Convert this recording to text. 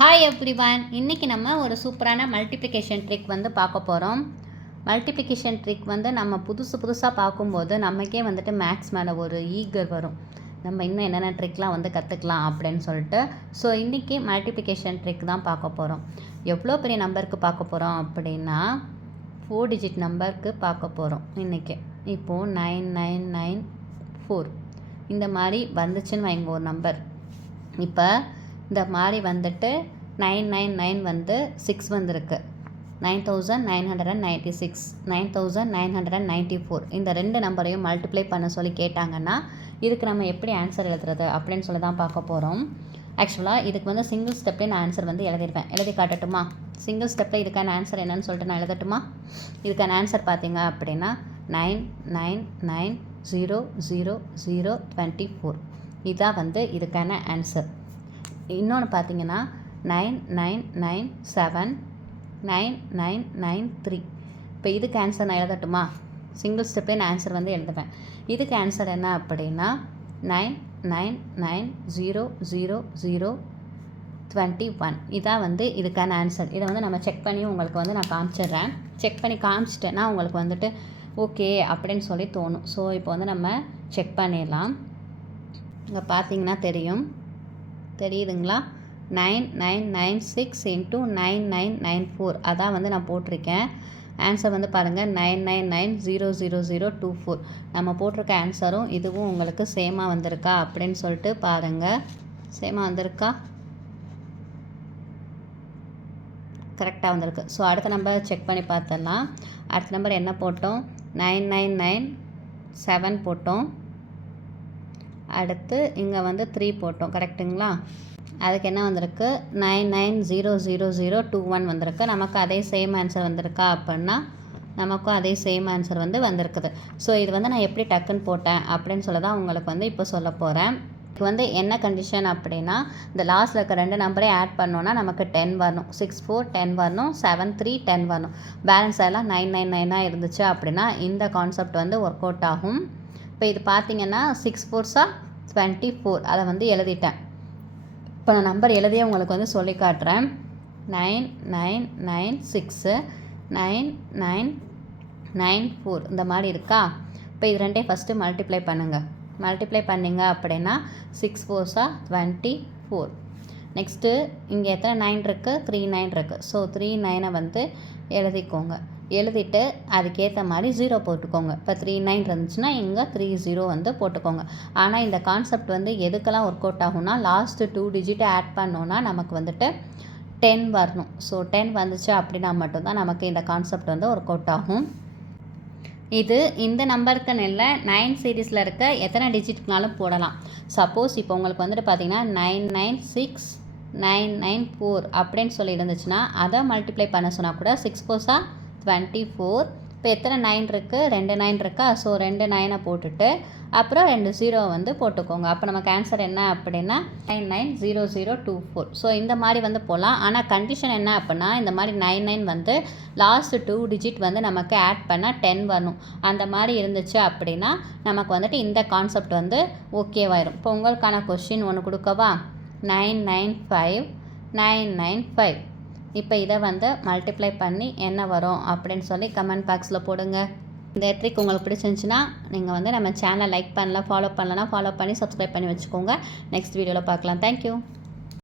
Hi everyone இன்றைக்கி நம்ம ஒரு சூப்பரான மல்டிப்ளிகேஷன் ட்ரிக் வந்து பார்க்க போகிறோம் மல்டிப்ளிகேஷன் ட்ரிக் வந்து நம்ம புதுசு புதுசாக பார்க்கும்போது நமக்கே வந்துட்டு மேக்ஸ் மேலே ஒரு ஈகர் வரும். நம்ம இன்னும் என்னென்ன ட்ரிக்லாம் வந்து கற்றுக்கலாம் அப்படின்னு சொல்லிட்டு. ஸோ இன்றைக்கி மல்டிப்ளிகேஷன் ட்ரிக் தான் பார்க்க போகிறோம் எவ்வளோ பெரிய நம்பருக்கு பார்க்க போகிறோம் அப்படின்னா ஃபோர் டிஜிட் நம்பருக்கு பார்க்க போகிறோம் இன்றைக்கி இப்போது நைன் நைன் நைன் ஃபோர் இந்த மாதிரி வந்துச்சுன்னு வைங்க ஒரு நம்பர் இப்போ இந்த மாதிரி வந்துட்டு நைன் நைன் நைன் வந்து சிக்ஸ் வந்திருக்கு. Nine thousand nine hundred and ninety six nine thousand nine hundred and ninety four இந்த ரெண்டு நம்பரையும் மல்டிப்ளை பண்ண சொல்லி கேட்டாங்கன்னா இதுக்கு நம்ம எப்படி ஆன்சர் எழுதுறது அப்படின்னு சொல்லி தான் பார்க்க போகிறோம் ஆக்சுவலாக இதுக்கு வந்து சிங்கிள் ஸ்டெப்லேயே நான் ஆன்சர் வந்து எழுதிருப்பேன். எழுதி காட்டட்டுமா? சிங்கிள் ஸ்டெப்பில் இதுக்கான ஆன்சர் என்னன்னு சொல்லிட்டு நான் எழுதட்டுமா? இதுக்கான ஆன்சர் பார்த்தீங்க அப்படின்னா nine nine nine zero zero zero twenty four இதான் வந்து இதுக்கான ஆன்சர் இன்னொன்று பார்த்தீங்கன்னா nine nine nine seven nine nine nine three இப்போ இதுக்கு ஆன்சர் நான் எழுதட்டுமா? சிங்கிள் ஸ்டெப்பே நான் ஆன்சர் வந்து எழுதுவேன். இதுக்கு ஆன்சர் என்ன அப்படின்னா nine nine nine zero zero zero twenty one இதான் வந்து இதுக்கான ஆன்சர் இதை வந்து நம்ம செக் பண்ணி உங்களுக்கு வந்து நான் காமிச்சிடுறேன். செக் பண்ணி காமிச்சிட்டேன்னா உங்களுக்கு வந்துட்டு ஓகே அப்படின்னு சொல்லி தோணும். ஸோ இப்போ வந்து நம்ம செக் பண்ணிடலாம். இங்கே பார்த்தீங்கன்னா தெரியும். தெரியுதுங்களா? Nine nine nine six into nine nine nine four. அதான் வந்து நான் போட்டிருக்கேன். ஆன்சர் வந்து பாருங்கள் nine nine nine zero zero zero two four. நம்ம போட்டிருக்க ஆன்சரும் இதுவும் உங்களுக்கு சேமாக வந்திருக்கா அப்படின்னு சொல்லிட்டு பாருங்கள் சேமாக வந்திருக்கா? கரெக்டாக வந்திருக்கு. ஸோ அடுத்த நம்பர் செக் பண்ணி பார்த்துடலாம். அடுத்த நம்பர் என்ன போட்டோம்? நைன் நைன் நைன் செவன் போட்டோம். அடுத்து இங்கே வந்து த்ரீ போட்டோம் கரெக்டுங்களா அதுக்கு என்ன வந்திருக்கு? Nine nine zero zero zero two one வந்திருக்கு. நமக்கு அதே சேம் ஆன்சர் வந்திருக்கா அப்படின்னா நமக்கும் அதே சேம் ஆன்சர் வந்து வந்திருக்குது. ஸோ இது வந்து நான் எப்படி டக்குன்னு போட்டேன் அப்படின்னு சொல்ல தான் உங்களுக்கு வந்து இப்போ சொல்ல போகிறேன் இதுக்கு வந்து என்ன கண்டிஷன் அப்படின்னா இந்த லாஸ்ட்டில் இருக்க ரெண்டு நம்பரே ஆட் பண்ணோன்னா நமக்கு டென் வரணும். சிக்ஸ் ஃபோர் டென் வரணும் செவன் த்ரீ டென் வரணும். பேலன்ஸ் எல்லாம் நைன் நைன் நைனாக இருந்துச்சு அப்படின்னா இந்த கான்செப்ட் வந்து ஒர்க் அவுட் ஆகும். இப்போ இது பார்த்தீங்கன்னா சிக்ஸ் ஃபோர்ஸாக டுவெண்ட்டி ஃபோர் அதை வந்து எழுதிட்டேன். இப்போ நான் நம்பர் எழுதியே உங்களுக்கு வந்து சொல்லி காட்டுறேன். Nine nine nine six nine nine nine four இந்த மாதிரி இருக்கா? இப்போ இது ரெண்டே ஃபஸ்ட்டு மல்டிப்ளை பண்ணுங்கள் மல்டிப்ளை பண்ணிங்க அப்படின்னா சிக்ஸ் ஃபோர்ஸாக டுவெண்ட்டி ஃபோர் நெக்ஸ்ட்டு இங்கே எத்தனை நைன் இருக்குது த்ரீ நைன் இருக்குது ஸோ த்ரீ நைனை வந்து எழுதிக்கோங்க. எழுதிட்டு அதுக்கேற்ற மாதிரி ஜீரோ போட்டுக்கோங்க. இப்போ த்ரீ நைன் இருந்துச்சுன்னா இங்கே த்ரீ ஜீரோ வந்து போட்டுக்கோங்க. ஆனால் இந்த கான்செப்ட் வந்து எதுக்கெல்லாம் ஒர்க் அவுட் ஆகும்னா லாஸ்ட்டு டூ டிஜிட்டை ஆட் பண்ணோன்னா நமக்கு வந்துட்டு டென் வரணும். ஸோ டென் வந்துச்சு அப்படின்னா மட்டும்தான் நமக்கு இந்த கான்செப்ட் வந்து ஒர்க் அவுட் ஆகும். இது இந்த நம்பருக்குன்னு இல்லை நைன் சீரீஸில் இருக்க எத்தனை டிஜிட்னாலும் போடலாம். சப்போஸ் இப்போ உங்களுக்கு வந்துட்டு பார்த்தீங்கன்னா nine nine six nine nine four அப்படின்னு சொல்லி இருந்துச்சுன்னா அதை மல்டிப்ளை பண்ண சொன்னால் கூட சிக்ஸ் ஃபோர்ஸாக டுவெண்ட்டி ஃபோர் இப்போ எத்தனை நைன் இருக்குது ரெண்டு நைன் இருக்கா? ஸோ ரெண்டு நைனை போட்டுட்டு அப்புறம் ரெண்டு ஜீரோ வந்து போட்டுக்கோங்க. அப்போ நமக்கு ஆன்சர் என்ன அப்படின்னா nine nine zero zero two four so இந்த மாதிரி வந்து போகலாம் ஆனால் கண்டிஷன் என்ன அப்படின்னா இந்த மாதிரி நைன் நைன் வந்து லாஸ்ட் டூ டிஜிட் வந்து நமக்கு ஆட் பண்ணால் டென் வரணும். அந்த மாதிரி இருந்துச்சு அப்படின்னா நமக்கு வந்துட்டு இந்த கான்செப்ட் வந்து ஓகேவாயிரும் இப்போ உங்களுக்கான கொஷின் ஒன்று கொடுக்கவா? Nine nine five nine nine five இப்போ இதை வந்து மல்டிப்ளை பண்ணி என்ன வரும் அப்படின்னு சொல்லி கமெண்ட் பாக்ஸில் போடுங்க. இந்த ட்ரிக் உங்களுக்கு பிடிச்சிருந்துச்சுன்னா நீங்கள் வந்து நம்ம சேனலை லைக் பண்ணல ஃபாலோ பண்ணலன்னா ஃபாலோ பண்ணி சப்ஸ்கிரைப் பண்ணி வச்சுக்கோங்க. நெக்ஸ்ட் வீடியோவில் பார்க்கலாம். தேங்க்யூ